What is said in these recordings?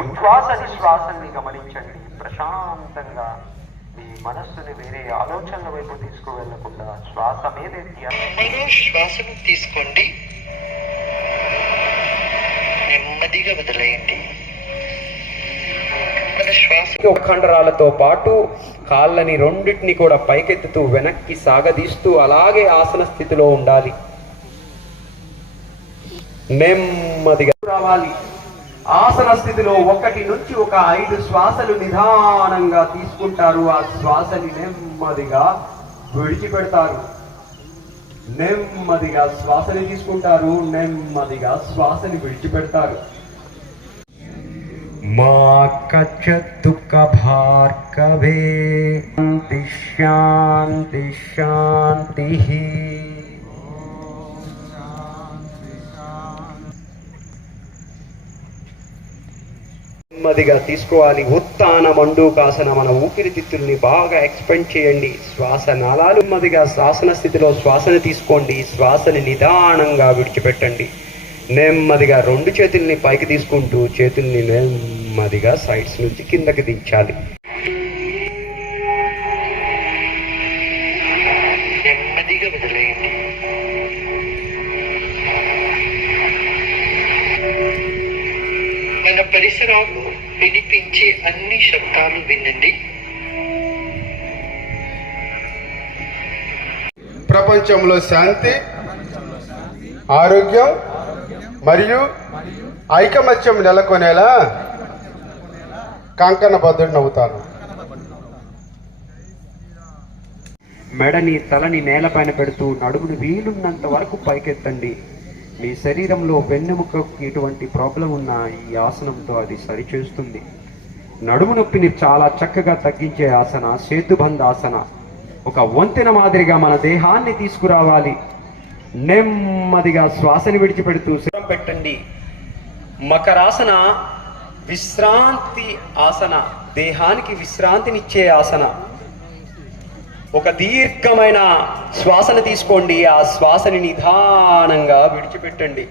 ఉచ్ఛ్వాస నిశ్వాసాన్ని గమనించండి. ప్రశాంతంగా మీ మనస్సుని వేరే ఆలోచనల వైపు తీసుకువెళ్ళకుండా శ్వాస మీద నెమ్మదిగా శ్వాసను తీసుకోండి. నెమ్మదిగా వదిలేయండి. శ్వాస కండరాలతో పాటు కాళ్ళని రెండింటిని కూడా పైకెత్తుతూ వెనక్కి సాగదీస్తూ అలాగే ఆసన స్థితిలో ఉండాలి. నెమ్మదిగా రావాలి. ఆసన స్థితిలో ఒకటి నుంచి ఒక ఐదు శ్వాసలు నిదానంగా తీసుకుంటారు. ఆ శ్వాసని నెమ్మదిగా విడిచిపెడతారు. నెమ్మదిగా శ్వాసని తీసుకుంటారు. నెమ్మదిగా శ్వాసని విడిచిపెడతారు. మా కచ్చతుక భార్గవే శాంతి శాంతి నెమ్మదిగా తీసుకోవాలి. ఉత్తాన మండూకాసన మన ఊపిరితిత్తుల్ని బాగా ఎక్స్పెండ్ చేయండి. శ్వాస నాళాలు నెమ్మదిగా శ్వాసన స్థితిలో శ్వాసని తీసుకోండి. శ్వాసని నిదానంగా విడిచిపెట్టండి. నెమ్మదిగా రెండు చేతుల్ని పైకి తీసుకుంటూ చేతుల్ని నెమ్మదిగా సైడ్స్ నుంచి కిందకి దించాలి. పరిసరాల్లో వినిపించే అన్ని శబ్దాలు వినండి. ప్రపంచంలో శాంతి ఆరోగ్యం మరియు ఐకమత్యం నెలకొనేలా కంకణబద్ధుడినవుతాను మెడని తలని నేలపైన పెడుతూ నడుముని వీలున్నంత వరకు పైకెత్తండి. మీ శరీరంలో వెన్నెముకకు ఎటువంటి ప్రాబ్లం ఉన్నా ఈ ఆసనంతో అది సరిచేస్తుంది. నడుము నొప్పిని చాలా చక్కగా తగ్గించే ఆసన సేతుబంద్ ఆసన. ఒక వంతెన మాదిరిగా మన దేహాన్ని తీసుకురావాలి. నెమ్మదిగా శ్వాసని విడిచిపెడుతూ శిరం పెట్టండి. మకరాసన విశ్రాంతి ఆసన దేహానికి విశ్రాంతినిచ్చే ఆసన. ఒక దీర్ఘమైన శ్వాసను తీసుకోండి. ఆ శ్వాసని నిదానంగా విడిచిపెట్టండి.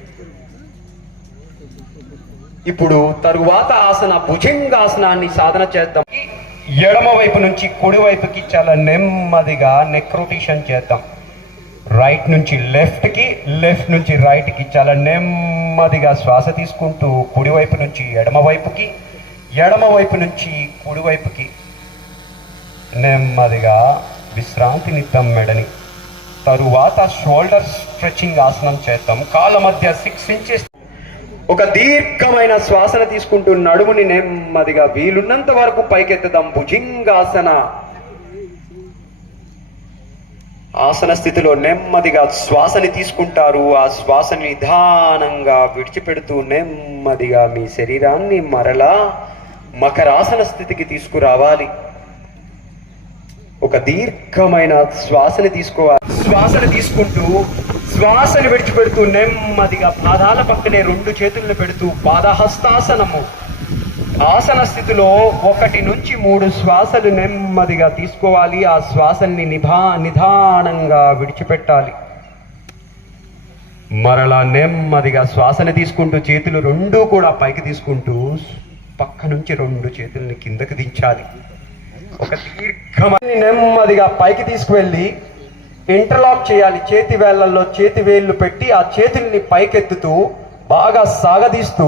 ఇప్పుడు తరువాత ఆసన భుజంగాసనాన్ని సాధన చేద్దాం. ఎడమ వైపు నుంచి కుడి వైపుకి చాలా నెమ్మదిగా నెక్రోటేషన్ చేద్దాం. రైట్ నుంచి లెఫ్ట్కి లెఫ్ట్ నుంచి రైట్కి చాలా నెమ్మదిగా శ్వాస తీసుకుంటూ కుడి వైపు నుంచి ఎడమ వైపుకి ఎడమ వైపు నుంచి కుడి వైపుకి నెమ్మదిగా విశ్రాంతినిద్దాం మెడని. తరువాత షోల్డర్ స్ట్రెచింగ్ ఆసనం చేద్దాం. కాళ్ళ మధ్య సిక్స్ ఇంచెస్ ఒక దీర్ఘమైన శ్వాసన తీసుకుంటూ నడుముని నెమ్మదిగా వీలున్నంత వరకు పైకెత్తుదాం భుజింగాసన. ఆసన స్థితిలో నెమ్మదిగా శ్వాసని తీసుకుంటారు. ఆ శ్వాసని నిదానంగా విడిచిపెడుతూ నెమ్మదిగా మీ శరీరాన్ని మరలా మకరాసన స్థితికి తీసుకురావాలి. ఒక దీర్ఘమైన శ్వాసని తీసుకోవాలి. శ్వాసని తీసుకుంటూ శ్వాసని విడిచిపెడుతూ నెమ్మదిగా పాదాల పక్కనే రెండు చేతులను పెడుతూ పాదహస్తాసనము. ఆసన స్థితిలో ఒకటి నుంచి మూడు శ్వాసలు నెమ్మదిగా తీసుకోవాలి. ఆ శ్వాసల్ని నిభా నిదానంగా విడిచిపెట్టాలి. మరలా నెమ్మదిగా శ్వాసని తీసుకుంటూ చేతులు రెండూ కూడా పైకి తీసుకుంటూ పక్క నుంచి రెండు చేతుల్ని కిందకి దించాలి. ఒక దీర్ఘమైన నెమ్మదిగా పైకి తీసుకువెళ్ళి ఇంటర్లాక్ చేయాలి. చేతి వేళ్ళలో చేతి వేళ్ళు పెట్టి ఆ చేతుల్ని పైకెత్తుతూ బాగా సాగదీస్తూ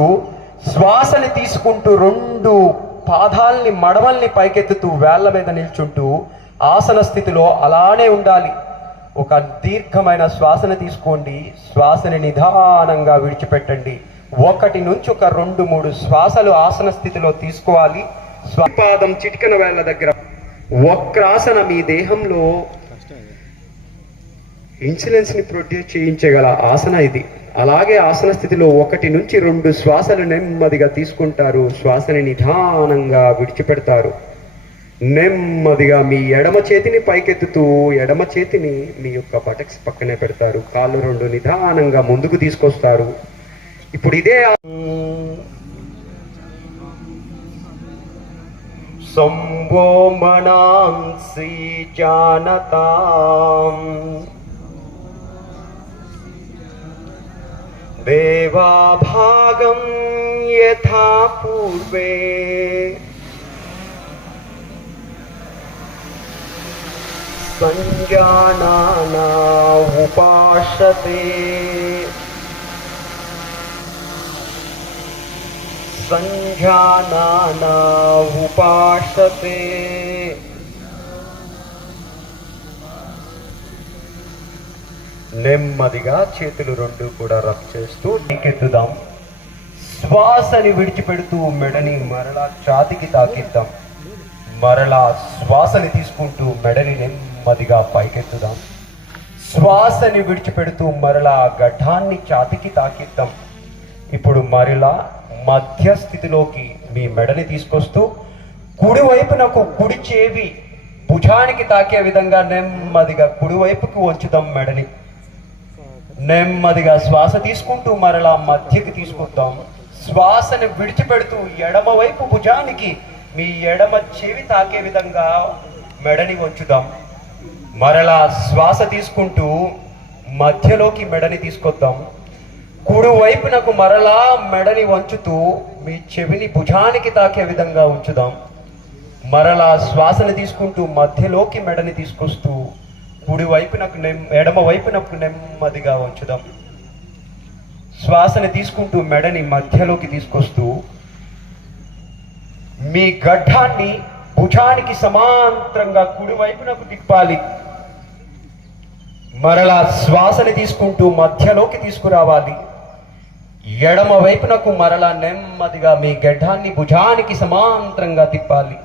శ్వాసని తీసుకుంటూ రెండు పాదాల్ని మడమల్ని పైకెత్తుతూ వేళ్ళ మీద నిల్చుంటూ ఆసన స్థితిలో అలానే ఉండాలి. ఒక దీర్ఘమైన శ్వాసను తీసుకోండి. శ్వాసని నిదానంగా విడిచిపెట్టండి. ఒకటి నుంచి ఒక రెండు మూడు శ్వాసలు ఆసన స్థితిలో తీసుకోవాలి. స్వపాదం చిటికన వేళ్ళ దగ్గర వక్రాసన మీ దేహంలో ఇన్సులెన్స్ని ప్రొడ్యూస్ చేయించగల ఆసన ఇది. అలాగే ఆసన స్థితిలో ఒకటి నుంచి రెండు శ్వాసలు నెమ్మదిగా తీసుకుంటారు. శ్వాసని నిదానంగా విడిచిపెడతారు. నెమ్మదిగా మీ ఎడమ చేతిని పైకెత్తుతూ ఎడమ చేతిని మీ యొక్క బటక్స్ పక్కనే పెడతారు. కాళ్ళు రెండు నిదానంగా ముందుకు తీసుకొస్తారు. ఇప్పుడు ఇదే शम्भो जानता जानताम्। देवाभागं यथा पूर्वे। सञ्जानाना उपासते ఉపాసతే నెమ్మదిగా చేతులు రెండు కూడా రబ్ చేస్తూ నీకెత్తుదాం. శ్వాసని విడిచిపెడుతూ మెడని మరలా ఛాతికి తాకిద్దాం. మరలా శ్వాసని తీసుకుంటూ మెడని నెమ్మదిగా పైకెత్తుదాం. శ్వాసని విడిచిపెడుతూ మరలా గడ్డాన్ని ఛాతికి తాకిద్దాం. ఇప్పుడు మరలా మధ్య స్థితిలోకి మీ మెడని తీసుకొస్తూ కుడివైపునకు కుడి చేవి భుజానికి తాకే విధంగా నెమ్మదిగా కుడివైపుకు వంచుదాం మెడని. నెమ్మదిగా శ్వాస తీసుకుంటూ మరలా మధ్యకి తీసుకుంటాం శ్వాసని విడిచిపెడుతూ ఎడమ వైపు భుజానికి మీ ఎడమ చెవి తాకే విధంగా మెడని వంచుదాం. మరలా శ్వాస తీసుకుంటూ మధ్యలోకి మెడని తీసుకొద్దాం. కుడివైపునకు మరలా మెడని వంచుతూ మీ చెవిని భుజానికి తాకే విధంగా ఉంచుదాం. మరలా శ్వాసని తీసుకుంటూ మధ్యలోకి మెడని తీసుకొస్తూ కుడి వైపునకు నెమ్ ఎడమ వైపునకు నెమ్మదిగా ఉంచుదాం. శ్వాసని తీసుకుంటూ మెడని మధ్యలోకి తీసుకొస్తూ మీ గడ్డాన్ని భుజానికి సమాంతరంగా కుడివైపునకు తిప్పాలి. మరలా శ్వాసని తీసుకుంటూ మధ్యలోకి తీసుకురావాలి. ఎడమ వైపునకు మరలా నెమ్మదిగా మీ గడ్డాన్ని భుజానికి సమాంతరంగా తిప్పాలి.